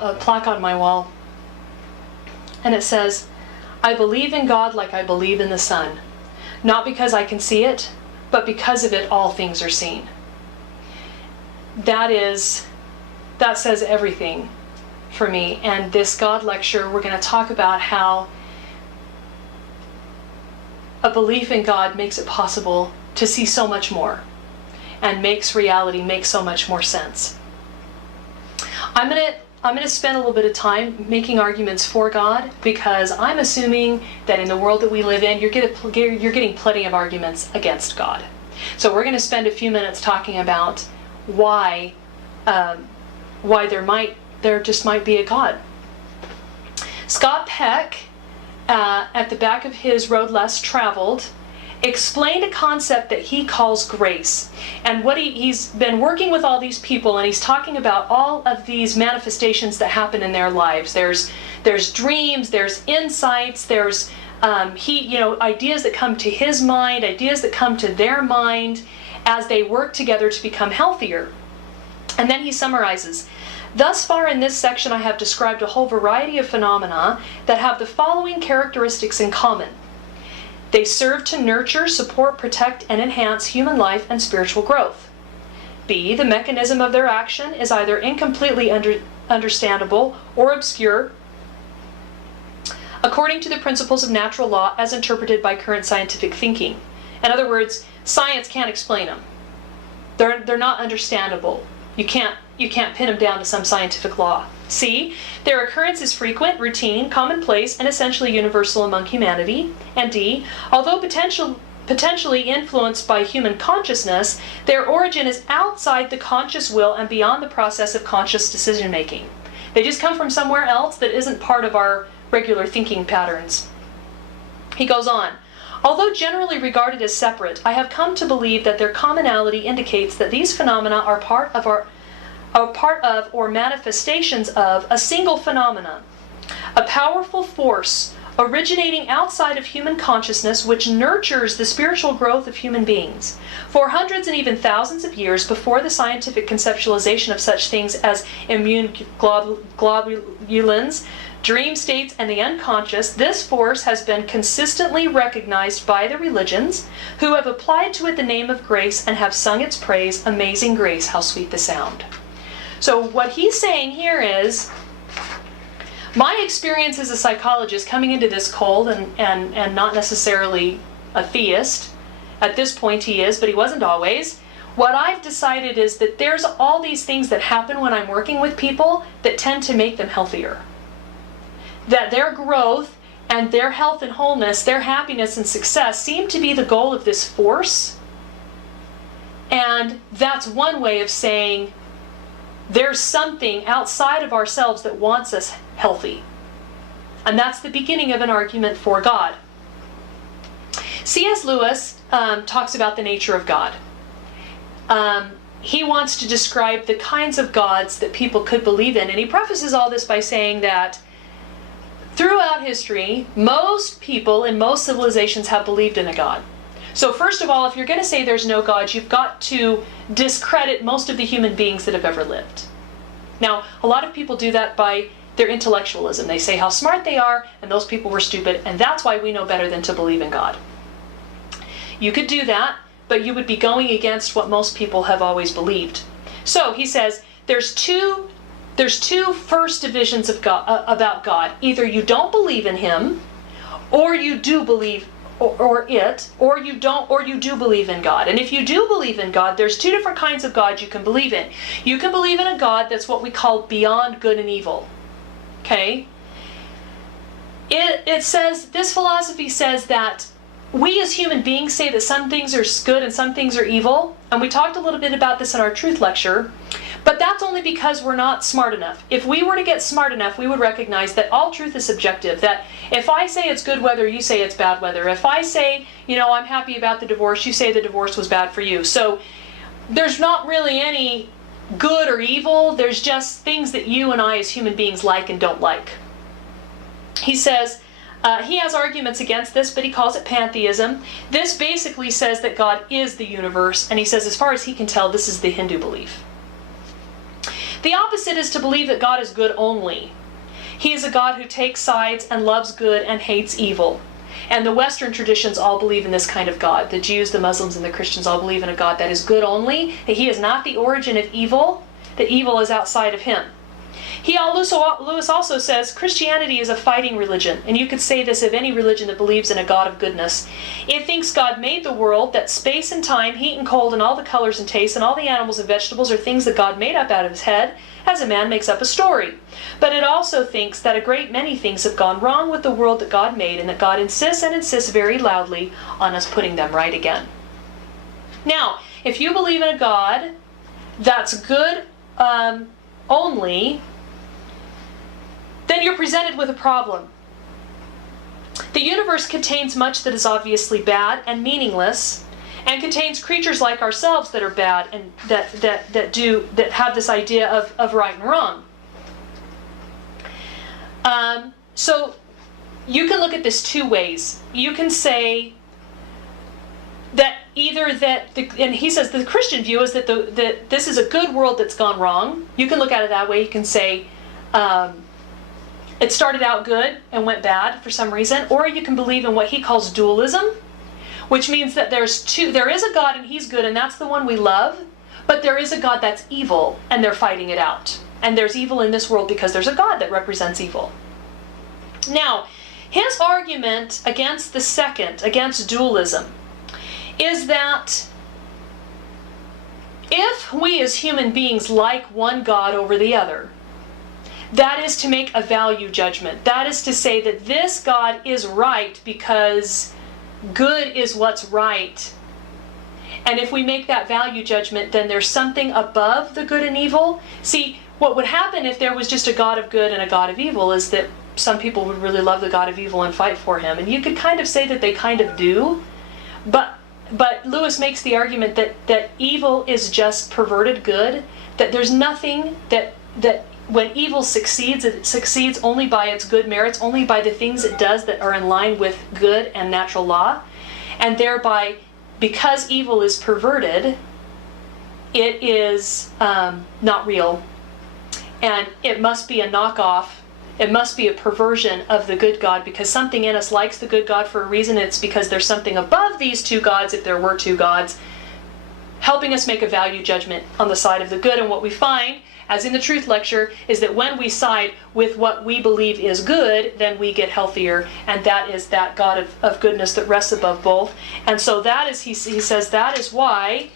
a plaque on my wall, and it says, "I believe in God like I believe in the sun, not because I can see it, but because of it all things are seen." That says everything for me. And this God lecture, we're going to talk about how a belief in God makes it possible to see so much more, and makes reality make so much more sense. I'm going to spend a little bit of time making arguments for God, because I'm assuming that in the world that we live in, you're getting plenty of arguments against God. So we're going to spend a few minutes talking about why there just might be a God. Scott Peck, at the back of his Road Less Traveled, explained a concept that he calls grace. And what he's been working with all these people, and he's talking about all of these manifestations that happen in their lives. There's dreams, there's insights, there's ideas that come to his mind, ideas that come to their mind as they work together to become healthier. And then he summarizes, "Thus far in this section I have described a whole variety of phenomena that have the following characteristics in common. They serve to nurture, support, protect, and enhance human life and spiritual growth. B, the mechanism of their action is either incompletely understandable or obscure according to the principles of natural law as interpreted by current scientific thinking." In other words, science can't explain them. They're not understandable. You can't pin them down to some scientific law. C, their occurrence is frequent, routine, commonplace, and essentially universal among humanity. And D, although potentially influenced by human consciousness, their origin is outside the conscious will and beyond the process of conscious decision making. They just come from somewhere else that isn't part of our regular thinking patterns. He goes on, "Although generally regarded as separate, I have come to believe that their commonality indicates that these phenomena are part of or manifestations of a single phenomenon, a powerful force originating outside of human consciousness which nurtures the spiritual growth of human beings. For hundreds and even thousands of years before the scientific conceptualization of such things as immune globulins, dream states, and the unconscious, this force has been consistently recognized by the religions, who have applied to it the name of grace and have sung its praise, amazing grace, how sweet the sound." So what he's saying here is, my experience as a psychologist coming into this cold and not necessarily a theist, at this point he is, but he wasn't always, what I've decided is that there's all these things that happen when I'm working with people that tend to make them healthier. That their growth and their health and wholeness, their happiness and success seem to be the goal of this force. And that's one way of saying there's something outside of ourselves that wants us healthy. And that's the beginning of an argument for God. C.S. Lewis talks about the nature of God. He wants to describe the kinds of gods that people could believe in. And he prefaces all this by saying that throughout history, most people in most civilizations have believed in a God. So first of all, if you're going to say there's no God, you've got to discredit most of the human beings that have ever lived. Now, a lot of people do that by their intellectualism. They say how smart they are, and those people were stupid, and that's why we know better than to believe in God. You could do that, but you would be going against what most people have always believed. So he says there's two first divisions of God, about God. Either you don't believe in him, or you do believe or you do believe in God. And if you do believe in God, there's two different kinds of God you can believe in. You can believe in a God that's what we call beyond good and evil. Okay? It says, this philosophy says that we as human beings say that some things are good and some things are evil. And we talked a little bit about this in our truth lecture. But that's only because we're not smart enough. If we were to get smart enough, we would recognize that all truth is subjective. That if I say it's good weather, you say it's bad weather. If I say, I'm happy about the divorce, you say the divorce was bad for you. So there's not really any good or evil. There's just things that you and I as human beings like and don't like. He says, he has arguments against this, but he calls it pantheism. This basically says that God is the universe. And he says, as far as he can tell, this is the Hindu belief. The opposite is to believe that God is good only. He is a God who takes sides and loves good and hates evil. And the Western traditions all believe in this kind of God. The Jews, the Muslims, and the Christians all believe in a God that is good only, that he is not the origin of evil, that evil is outside of him. Lewis also says Christianity is a fighting religion, and you could say this of any religion that believes in a God of goodness. It thinks God made the world, that space and time, heat and cold, and all the colors and tastes, and all the animals and vegetables are things that God made up out of his head, as a man makes up a story. But it also thinks that a great many things have gone wrong with the world that God made, and that God insists very loudly on us putting them right again. Now, if you believe in a God that's good only, then you're presented with a problem. The universe contains much that is obviously bad and meaningless, and contains creatures like ourselves that are bad and that have this idea of right and wrong. So you can look at this two ways. You can say that and he says the Christian view is that this is a good world that's gone wrong. You can look at it that way. You can say it started out good and went bad for some reason, or you can believe in what he calls dualism, which means that there is a God and he's good and that's the one we love, but there is a God that's evil and they're fighting it out. And there's evil in this world because there's a God that represents evil. Now, his argument against the second, against dualism, is that if we as human beings like one God over the other, that is to make a value judgment. That is to say that this God is right because good is what's right. And if we make that value judgment, then there's something above the good and evil. See, what would happen if there was just a God of good and a God of evil is that some people would really love the God of evil and fight for him. And you could kind of say that they kind of do. But Lewis makes the argument that evil is just perverted good, that there's nothing that when evil succeeds, it succeeds only by its good merits, only by the things it does that are in line with good and natural law. And thereby, because evil is perverted, it is not real. And it must be a knockoff. It must be a perversion of the good God, because something in us likes the good God for a reason. It's because there's something above these two gods, if there were two gods, helping us make a value judgment on the side of the good. And what we find, as in the Truth Lecture, is that when we side with what we believe is good, then we get healthier, and that is that God of goodness that rests above both. And so that is, he says, that is why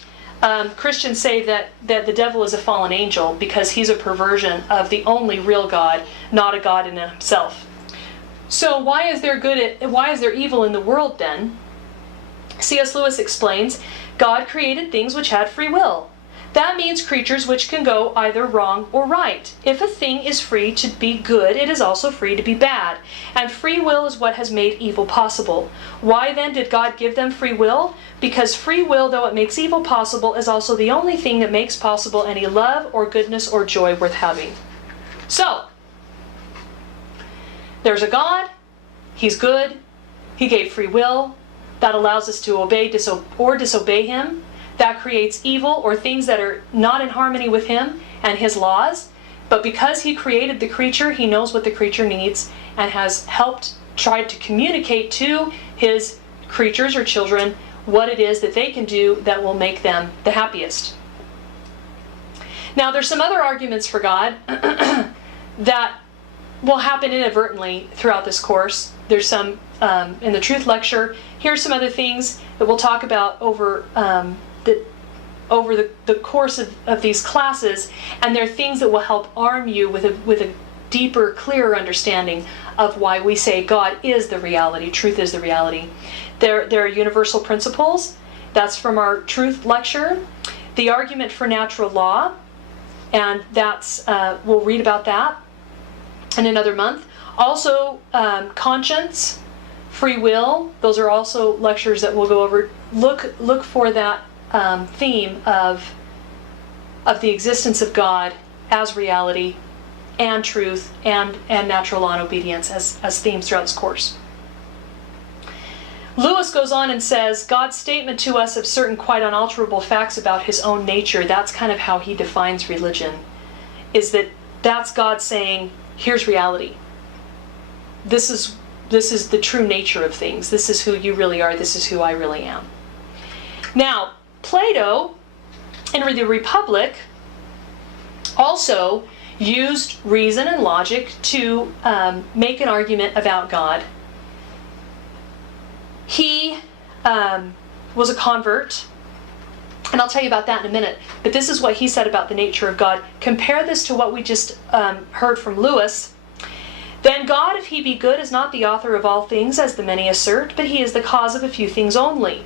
Christians say that the devil is a fallen angel, because he's a perversion of the only real God, not a God in himself. So why is there evil in the world then? C.S. Lewis explains, God created things which had free will. That means creatures which can go either wrong or right. If a thing is free to be good, it is also free to be bad. And free will is what has made evil possible. Why then did God give them free will? Because free will, though it makes evil possible, is also the only thing that makes possible any love or goodness or joy worth having. So, there's a God, he's good, he gave free will, that allows us to obey or disobey him. That creates evil or things that are not in harmony with him and his laws. But because he created the creature, he knows what the creature needs and has tried to communicate to his creatures or children what it is that they can do that will make them the happiest. Now, there's some other arguments for God that will happen inadvertently throughout this course. There's some in the Truth Lecture. Here's some other things that we'll talk about over the course of these classes, and they're things that will help arm you with a deeper, clearer understanding of why we say God is the reality, truth is the reality. There are universal principles. That's from our Truth Lecture. The argument for natural law, and that's we'll read about that in another month. Also, conscience, free will. Those are also lectures that we'll go over. Look for that theme of the existence of God as reality and truth and natural law and obedience as themes throughout this course. Lewis goes on and says, God's statement to us of certain quite unalterable facts about his own nature, that's kind of how he defines religion. is that that's God saying, here's reality. This is the true nature of things. This is who you really are. This is who I really am. Now, Plato in the Republic also used reason and logic to make an argument about God. He was a convert, and I'll tell you about that in a minute, but this is what he said about the nature of God. Compare this to what we just heard from Lewis. Then God, if he be good, is not the author of all things, as the many assert, but he is the cause of a few things only.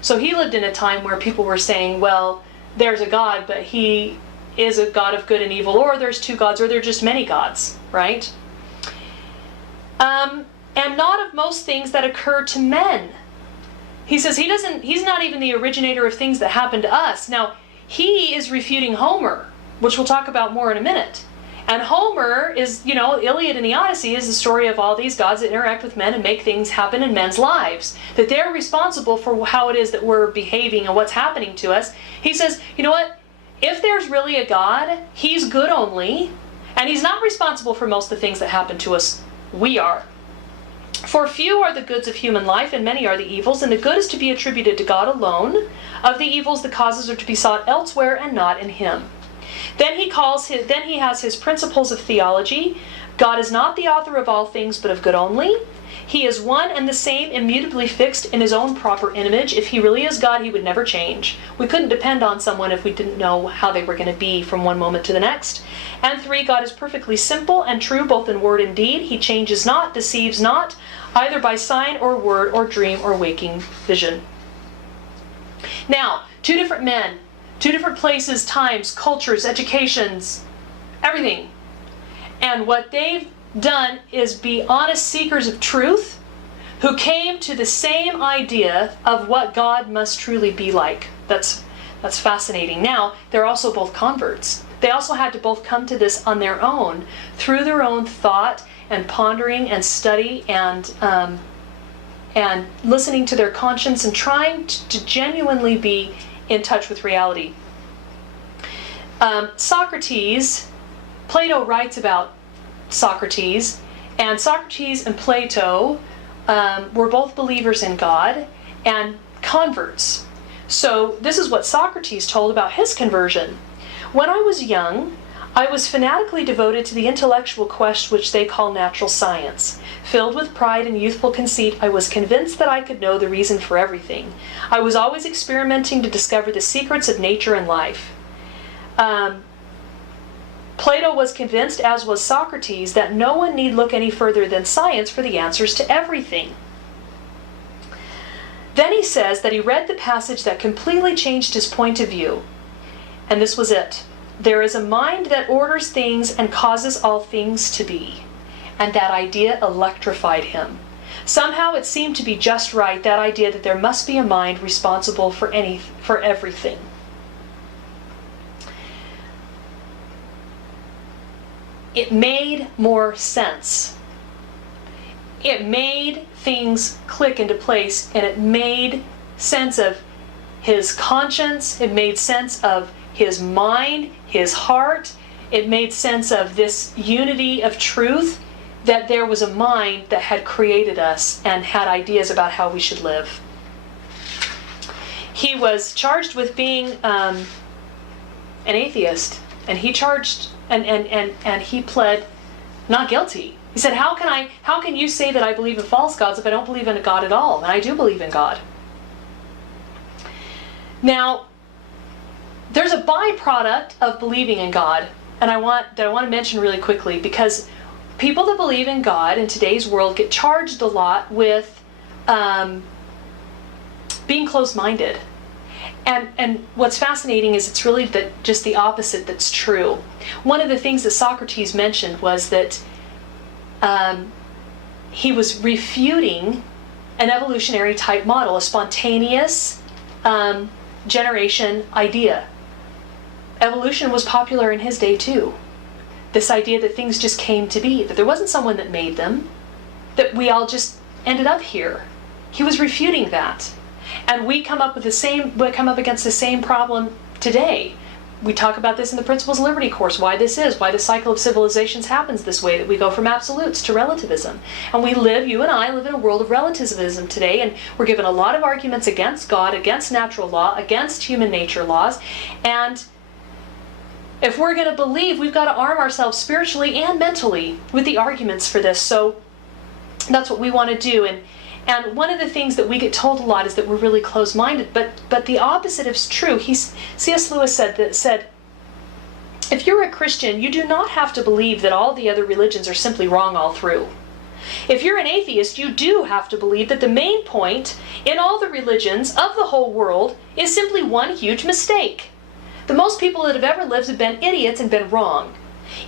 So he lived in a time where people were saying, well, there's a God, but he is a God of good and evil, or there's two gods, or there are just many gods, right? And not of most things that occur to men. He says he's not even the originator of things that happen to us. Now, he is refuting Homer, which we'll talk about more in a minute. And Homer is, Iliad and the Odyssey is the story of all these gods that interact with men and make things happen in men's lives. That they're responsible for how it is that we're behaving and what's happening to us. He says, you know what? If there's really a God, he's good only, and he's not responsible for most of the things that happen to us. We are. For few are the goods of human life, and many are the evils, and the good is to be attributed to God alone. Of the evils, the causes are to be sought elsewhere and not in him. Then he has his principles of theology. God is not the author of all things, but of good only. He is one and the same, immutably fixed in his own proper image. If he really is God, he would never change. We couldn't depend on someone if we didn't know how they were going to be from one moment to the next. And 3, God is perfectly simple and true, both in word and deed. He changes not, deceives not, either by sign or word or dream or waking vision. Now, 2 different men, 2 different places, times, cultures, educations, everything. And what they've done is be honest seekers of truth who came to the same idea of what God must truly be like. That's fascinating. Now, they're also both converts. They also had to both come to this on their own, through their own thought and pondering and study and listening to their conscience and trying to genuinely be in touch with reality. Socrates, Plato writes about Socrates, and Socrates and Plato were both believers in God and converts. So this is what Socrates told about his conversion. When I was young, I was fanatically devoted to the intellectual quest which they call natural science. Filled with pride and youthful conceit, I was convinced that I could know the reason for everything. I was always experimenting to discover the secrets of nature and life. Plato was convinced, as was Socrates, that no one need look any further than science for the answers to everything. Then he says that he read the passage that completely changed his point of view. And this was it. There is a mind that orders things and causes all things to be. And that idea electrified him. Somehow it seemed to be just right, that idea that there must be a mind responsible for everything. It made more sense. It made things click into place, and it made sense of his conscience. It made sense of his mind, his heart. It made sense of this unity of truth, that there was a mind that had created us and had ideas about how we should live. He was charged with being an atheist, and he charged and he pled not guilty. He said, how can you say that I believe in false gods if I don't believe in a God at all? And I do believe in God. Now, there's a byproduct of believing in God, and I want to mention really quickly, because people that believe in God in today's world get charged a lot with being closed-minded. And what's fascinating is it's really just the opposite that's true. One of the things that Socrates mentioned was that he was refuting an evolutionary type model, a spontaneous generation idea. Evolution was popular in his day too. This idea that things just came to be, that there wasn't someone that made them, that we all just ended up here. He was refuting that. And we come up against the same problem today. we talk about this in the Principles of Liberty course, why this is, why the cycle of civilizations happens this way, that we go from absolutes to relativism. And you and I live in a world of relativism today, and we're given a lot of arguments against God, against natural law, against human nature laws. And if we're going to believe, we've got to arm ourselves spiritually and mentally with the arguments for this. So that's what we want to do. And one of the things that we get told a lot is that we're really closed-minded, but the opposite is true. C.S. Lewis said, if you're a Christian, you do not have to believe that all the other religions are simply wrong all through. If you're an atheist, you do have to believe that the main point in all the religions of the whole world is simply one huge mistake. The most people that have ever lived have been idiots and been wrong.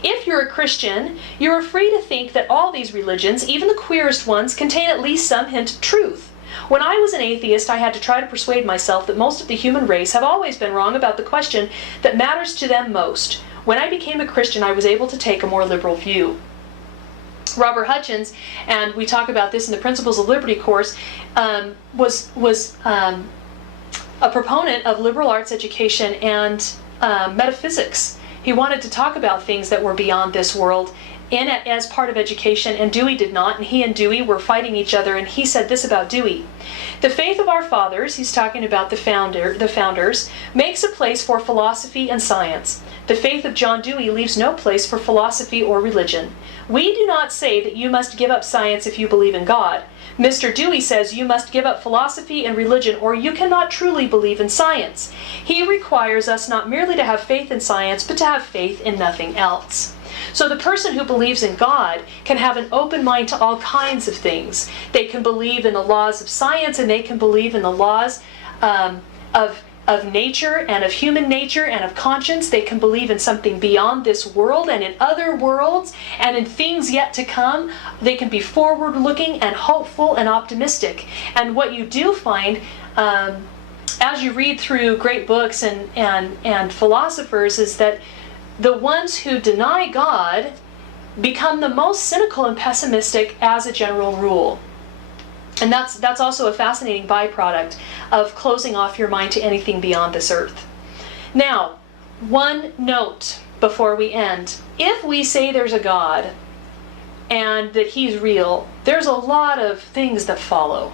If you're a Christian, you are free to think that all these religions, even the queerest ones, contain at least some hint of truth. When I was an atheist, I had to try to persuade myself that most of the human race have always been wrong about the question that matters to them most. When I became a Christian, I was able to take a more liberal view. Robert Hutchins, and we talk about this in the Principles of Liberty course, was a proponent of liberal arts education and metaphysics. He wanted to talk about things that were beyond this world as part of education, and Dewey did not, and he and Dewey were fighting each other, and he said this about Dewey. The faith of our fathers, he's talking about the founders, makes a place for philosophy and science. The faith of John Dewey leaves no place for philosophy or religion. We do not say that you must give up science if you believe in God. Mr. Dewey says you must give up philosophy and religion or you cannot truly believe in science. He requires us not merely to have faith in science, but to have faith in nothing else. So the person who believes in God can have an open mind to all kinds of things. They can believe in the laws of science, and they can believe in the laws of nature and of human nature and of conscience. They can believe in something beyond this world and in other worlds and in things yet to come. They can be forward-looking and hopeful and optimistic. And what you do find as you read through great books and philosophers is that the ones who deny God become the most cynical and pessimistic as a general rule. And that's also a fascinating byproduct of closing off your mind to anything beyond this earth. Now, one note before we end. If we say there's a God and that he's real, there's a lot of things that follow.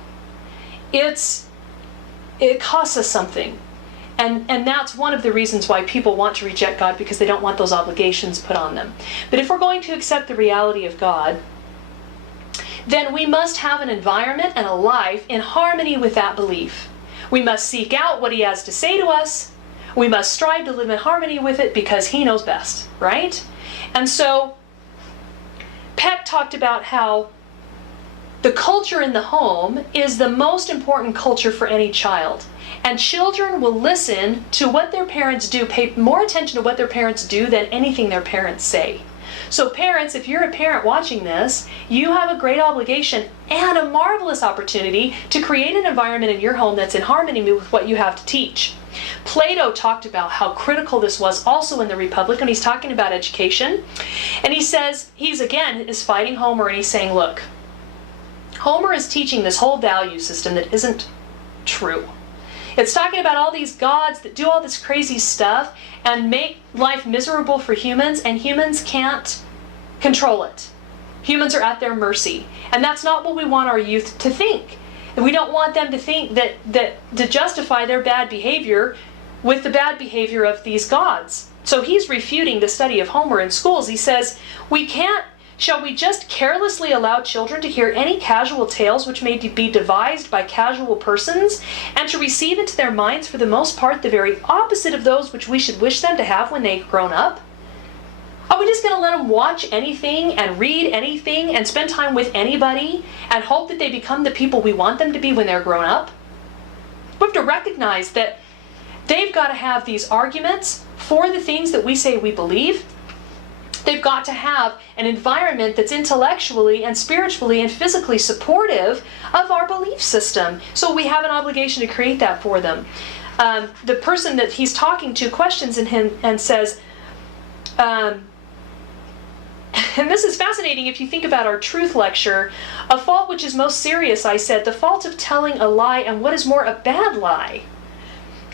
It costs us something. And that's one of the reasons why people want to reject God, because they don't want those obligations put on them. But if we're going to accept the reality of God, then we must have an environment and a life in harmony with that belief. We must seek out what he has to say to us. We must strive to live in harmony with it because he knows best, right? And so Peck talked about how the culture in the home is the most important culture for any child. And children will listen to what their parents do, pay more attention to what their parents do than anything their parents say. So parents, if you're a parent watching this, you have a great obligation and a marvelous opportunity to create an environment in your home that's in harmony with what you have to teach. Plato talked about how critical this was also in the Republic when he's talking about education. And he says, is fighting Homer, and he's saying, look, Homer is teaching this whole value system that isn't true. It's talking about all these gods that do all this crazy stuff and make life miserable for humans, and humans can't control it. Humans are at their mercy. And that's not what we want our youth to think. We don't want them to think that to justify their bad behavior with the bad behavior of these gods. So he's refuting the study of Homer in schools. He says, shall we just carelessly allow children to hear any casual tales which may be devised by casual persons, and to receive into their minds for the most part the very opposite of those which we should wish them to have when they've grown up? Are we just going to let them watch anything and read anything and spend time with anybody and hope that they become the people we want them to be when they're grown up? We have to recognize that they've got to have these arguments for the things that we say we believe. They've got to have an environment that's intellectually and spiritually and physically supportive of our belief system. So we have an obligation to create that for them. The person that he's talking to questions in him and says, and this is fascinating if you think about our truth lecture, a fault which is most serious, I said, the fault of telling a lie, and what is more, a bad lie.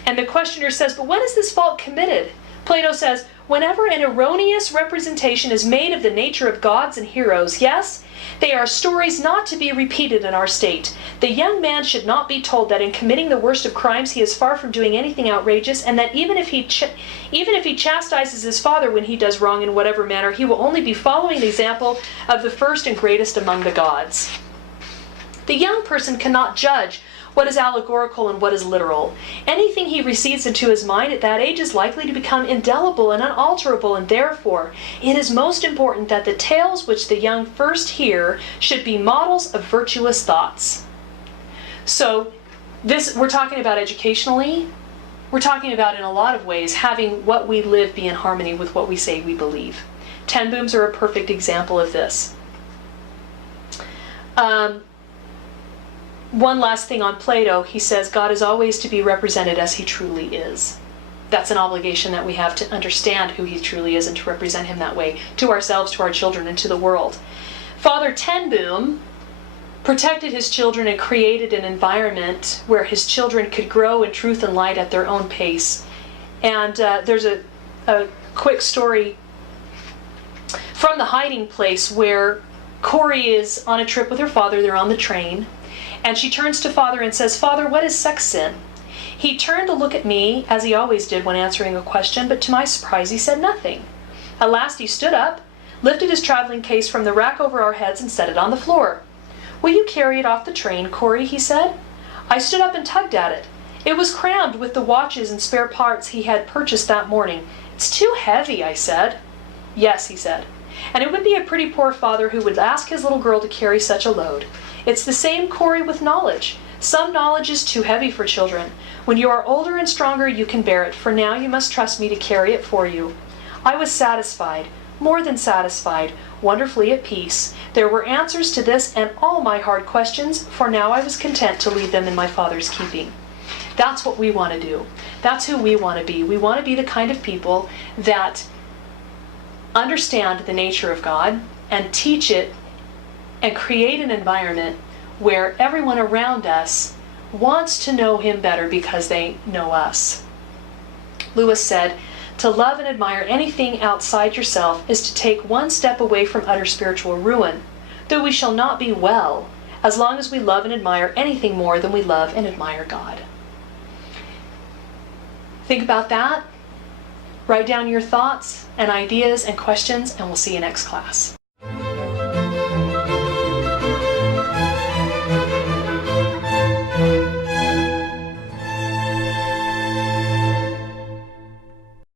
And the questioner says, but when is this fault committed? Plato says, whenever an erroneous representation is made of the nature of gods and heroes, yes, they are stories not to be repeated in our state. The young man should not be told that in committing the worst of crimes he is far from doing anything outrageous, and that even if he chastises his father when he does wrong in whatever manner, he will only be following the example of the first and greatest among the gods. The young person cannot judge what is allegorical and what is literal. Anything he receives into his mind at that age is likely to become indelible and unalterable, and therefore it is most important that the tales which the young first hear should be models of virtuous thoughts. So this, we're talking about educationally. We're talking about, in a lot of ways, having what we live be in harmony with what we say we believe. Ten Booms are a perfect example of this. One last thing on Plato, he says God is always to be represented as he truly is. That's an obligation that we have to understand who he truly is and to represent him that way to ourselves, to our children, and to the world. Father Ten Boom protected his children and created an environment where his children could grow in truth and light at their own pace. And there's a quick story from The Hiding Place where Corrie is on a trip with her father. They're on the train. And she turns to Father and says, "Father, what is sex sin?" He turned to look at me, as he always did when answering a question, but to my surprise he said nothing. At last he stood up, lifted his traveling case from the rack over our heads and set it on the floor. "Will you carry it off the train, Corrie?" he said. I stood up and tugged at it. It was crammed with the watches and spare parts he had purchased that morning. "It's too heavy," I said. "Yes," he said, "and it would be a pretty poor father who would ask his little girl to carry such a load. It's the same, Corrie, with knowledge. Some knowledge is too heavy for children. When you are older and stronger, you can bear it. For now, you must trust me to carry it for you." I was satisfied, more than satisfied, wonderfully at peace. There were answers to this and all my hard questions, for now I was content to leave them in my Father's keeping. That's what we want to do. That's who we want to be. We want to be the kind of people that understand the nature of God and teach it and create an environment where everyone around us wants to know him better because they know us. Lewis said, "To love and admire anything outside yourself is to take one step away from utter spiritual ruin, though we shall not be well as long as we love and admire anything more than we love and admire God." Think about that. Write down your thoughts and ideas and questions, and we'll see you next class.